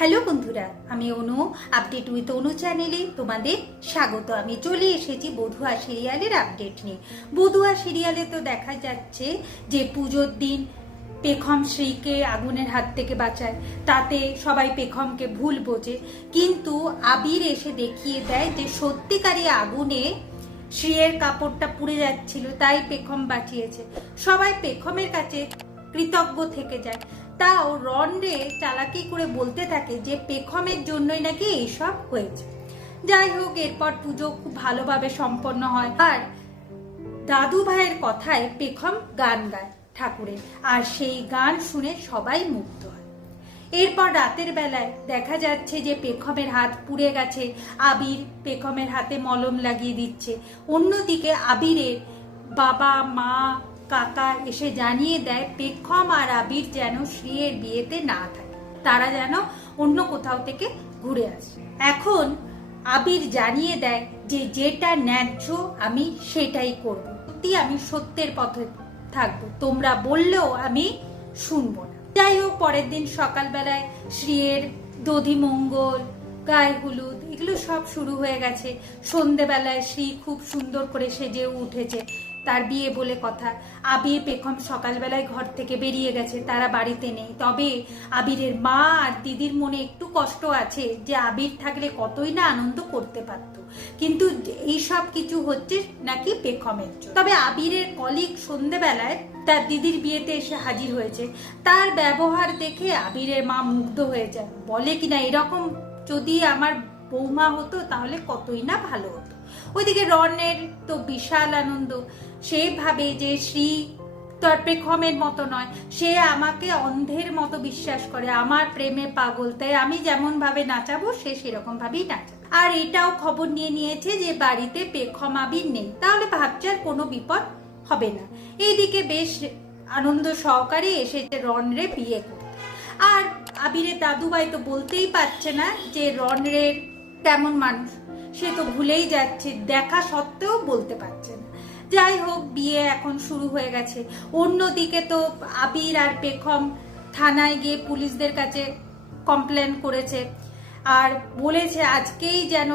Hello বন্ধুরা, আমি অনু। Update with অনু চ্যানেলে তোমাদের স্বাগত। আমি চলে এসেছি বধুয়া সিরিয়ালের আপডেট নিয়ে। বধুয়া সিরিয়ালে তো দেখা যাচ্ছে যে পুজোর দিন পেখম শ্রীকে আগুনের হাত থেকে বাঁচায়। তাতে সবাই পেখমকে ভুল বোঝে। কিন্তু আবির এসে দেখিয়ে দেয় যে সত্যিকারই আগুনে শ্রীয়ের কাপড়টা পুড়ে যাচ্ছিল, তাই পেখম বাঁচিয়েছে। সবাই পেখমের কাছে কৃতজ্ঞ থেকে যায়। তাও রন্ডে চালাকি করে বলতে থাকে যে পেখমের জন্যই নাকি এইসব হয়েছে। যাই হোক, এরপর পুজো খুব ভালোভাবে সম্পন্ন হয়। আর দাদু ভাইয়ের কথায় পেখম গান গায় ঠাকুরের, আর সেই গান শুনে সবাই মুগ্ধ হয়। এরপর রাতের বেলায় দেখা যাচ্ছে যে পেখমের হাত পুড়ে গেছে। আবির পেখমের হাতে মলম লাগিয়ে দিচ্ছে। অন্যদিকে আবিরের বাবা, মা, কাকা এসে জানিয়ে দেয় পেক্ষম আর আবির যেন শ্রীয়ের বিয়েতে না থাকে। তারা যেন অন্য কোথাও থেকে ঘুরে আসে। এখন আবির জানিয়ে দেয় যে, যেটা ন্যায্য আমি সেটাই করব। সত্যি আমি সত্যের পথে থাকব। তোমরা বললেও আমি শুনব না। যাই হোক, পরের দিন সকালবেলায় শ্রীয়ের দধি মঙ্গল, গায়ে হলুদ, এগুলো সব শুরু হয়ে গেছে। সন্ধেবেলায় শ্রী খুব সুন্দর করে সেজে উঠেছে। তার বিয়ে বলে কথা। আবির পেখম সকালবেলায় ঘর থেকে বেরিয়ে গেছে, তারা বাড়িতে নেই। তবে আবিরের মা আর দিদির মনে একটু কষ্ট আছে যে আবির থাকলে কতই না আনন্দ করতে পারত। কিন্তু এই সব কিছু হচ্ছে নাকি পেখমের তবে আবিরের কলিগ সন্ধেবেলায় তার দিদির বিয়েতে এসে হাজির হয়েছে। তার ব্যবহার দেখে আবিরের মা মুগ্ধ হয়ে যায় বলে কিনা এরকম যদি আমার বৌমা হতো তাহলে কতই না ভালো হতো। ওইদিকে রনের তো বিশাল আনন্দ। সে ভাবে যে শ্রী তোর পেখমের মতো নয়, সে আমাকে অন্ধের মতো বিশ্বাস করে, আমার প্রেমে পাগল, তাই আমি যেমন ভাবে নাচাবো, সে সেরকম ভাবেই নাচাবে। আর এটাও খবর নিয়ে নিয়েছে যে বাড়িতে পেখম আবির নেই। তাহলে ভাবছে আর কোনো বিপদ হবে না। এইদিকে বেশ আনন্দ সহকারে এসেছে রনরে বিয়ে করতে। আর আবিরের দাদুভাই তো বলতেই পারছে না যে রনরের তেমন মানুষ। সে তো ভুলেই যাচ্ছে, দেখা সত্ত্বেও বলতে পারছে না। যাই হোক, বিয়ে এখন শুরু হয়ে গেছে। অন্যদিকে তো আবির আর পেখম থানায় গিয়ে পুলিশদের কাছে কমপ্লেন করেছে। আর বলেছে, আজকেই যেন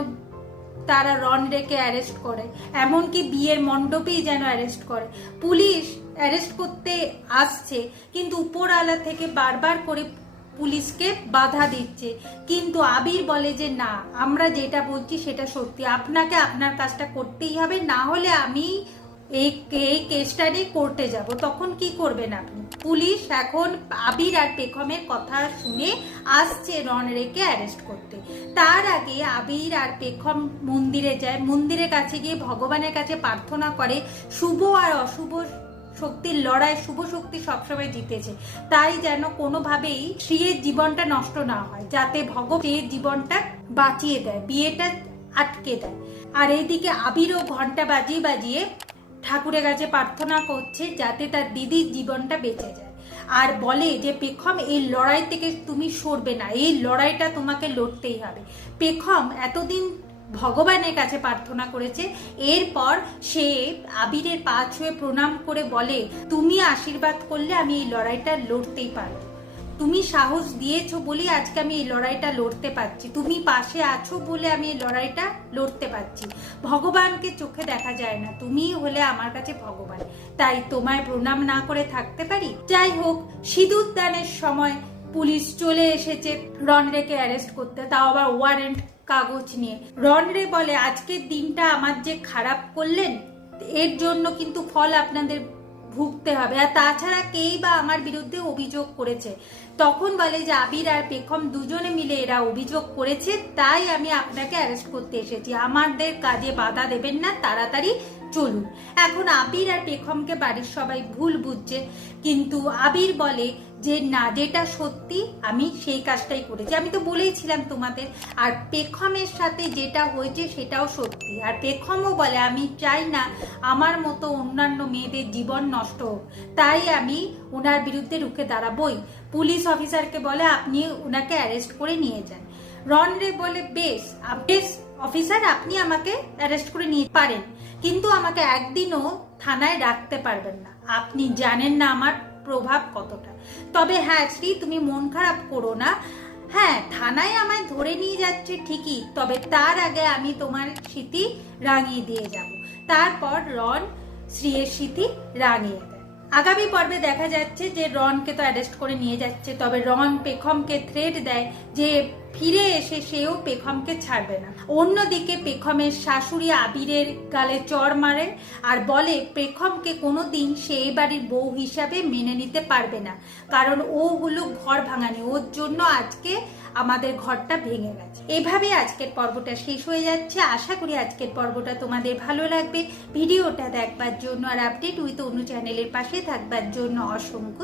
তারা রন রেকে অ্যারেস্ট করে। এমনকি বিয়ের মণ্ডপেই যেন অ্যারেস্ট করে। পুলিশ অ্যারেস্ট করতে আসছে, কিন্তু উপরওয়ালা থেকে বারবার করে পুলিশকে বাধা দিচ্ছে। কিন্তু আবির বলে যে, না, আমরা যেটা বলছি সেটা সত্যি। আপনাকে আপনার কাজটা করতেই হবে, না হলে আমি এই এই কেসটা নিয়ে কোর্টে যাব। তখন কি করবেন আপনি? পুলিশ এখন আবির আর পেখমের কথা শুনে আসছে রন রনরেকে অ্যারেস্ট করতে। তার আগে আবির আর পেখম মন্দিরে যায়। মন্দিরের কাছে গিয়ে ভগবানের কাছে প্রার্থনা করে, শুভ আর অশুভ শক্তির লড়াই, শুভ শক্তি সবসময় জিতেছে। তাই যেন কোনোভাবেই শ্রীয়ের জীবনটা নষ্ট না হয়, যাতে ভগব শ্রীয়ের জীবনটা বাঁচিয়ে দেয়, বিয়েটা আটকে দেয়। আর এইদিকে আবিরও ঘণ্টা বাজিয়ে বাজিয়ে ঠাকুরের কাছে প্রার্থনা করছে যাতে তার দিদির জীবনটা বেঁচে যায়। আর বলে যে, পেখম, এই লড়াই থেকে তুমি সরবে না, এই লড়াইটা তোমাকে লড়তেই হবে। পেখম, এতদিন ভগবানের কাছে প্রার্থনা করেছে। এরপর সে আবিরের পা ছুঁয়ে প্রণাম করে বলে, তুমি আশীর্বাদ করলে আমি এই লড়াইটা লড়তেই পারব। তুমি সাহস দিয়েছ বলেই আজকে আমি এই লড়াইটা লড়তে পারছি। তুমি পাশে আছো বলে আমি এই লড়াইটা লড়তে পারছি। ভগবানকে চোখে দেখা যায় না। তুমি হলে আমার কাছে ভগবান। তাই তোমায় প্রণাম না করে থাকতে পারি? যাই হোক সিঁদুর দানের সময় পুলিশ চলে এসেছে। রনরেকে অ্যারেস্ট করতে। তাও আবার ওয়ারেন্ট কাগজ নিয়ে। রনরে বলে, আজকের দিনটা আমার যে খারাপ করলেন, এর জন্য কিন্তু ফল আপনাদের ভুগতে হবে। আর তাছাড়া কেই বা আমার বিরুদ্ধে অভিযোগ করেছে। তখন বলে যে, আবির আর পেখম দুজনে মিলে এরা অভিযোগ করেছে, তাই আমি আপনাকে অ্যারেস্ট করতে এসেছি। আমাদের কাজে বাধা দেবেন না, তাড়াতাড়ি চলুন। এখন আবির আর পেখমকে বাড়ির সবাই ভুল বুঝছে। কিন্তু আবির বলে যে না, যেটা সত্যি, আমি সেই কাজটাই করেছি। আমি তো বলেইছিলাম তোমাদের, আর পেখমের সাথে যেটা হয়েছে সেটাও সত্যি। আর পেখমও বলে, আমি চাই না আমার মতো অন্যান্য মেয়েদের জীবন নষ্ট হোক। তাই আমি ওনার বিরুদ্ধে রুখে দাঁড়াবই। পুলিশ অফিসারকে বলে, আপনি ওনাকে অ্যারেস্ট করে নিয়ে যান। রনরে বলে, বেশ বেশ, অফিসার, আপনি আমাকে অ্যারেস্ট করে নিয়ে পারেন। কিন্তু আমাকে একদিনও থানায় রাখতে পারবেন না। আপনি জানেন না আমার প্রভাব কতটা? তবে হ্যাঁ শ্রী, তুমি মন খারাপ করো না। হ্যাঁ থানায় আমায় ধরে নিয়ে যাচ্ছে ঠিকই, তবে তার আগে আমি তোমার স্মৃতি রাঙিয়ে দিয়ে যাব। তারপর রন শ্রীয়ের স্মৃতি রাঙিয়ে দেয় আগামী পর্বে দেখা যাচ্ছে যে রনকে তো অ্যারেস্ট করে নিয়ে যাচ্ছে, তবে রন পেখমকে থ্রেট দেয় যে ফিরে এসে সেও পেখমকে ছাড়বে না। অন্যদিকে পেখমের শাশুড়ি আবিরের গালে চর মারে আর বলে, পেখমকে কোনোদিন সে এই বাড়ির বউ হিসাবে মেনে নিতে পারবে না। কারণ ও হলো ঘর ভাঙানি। ওর জন্য আজকে আমাদের ঘরটা ভেঙে গেছে। এভাবে আজকের পর্বটা শেষ হয়ে যাচ্ছে। আশা করি আজকের পর্বটা তোমাদের ভালো লাগবে। ভিডিওটা দেখবার জন্য আর আপডেট উইথ অন্য চ্যানেলের পাশে থাকবার জন্য অসংখ্য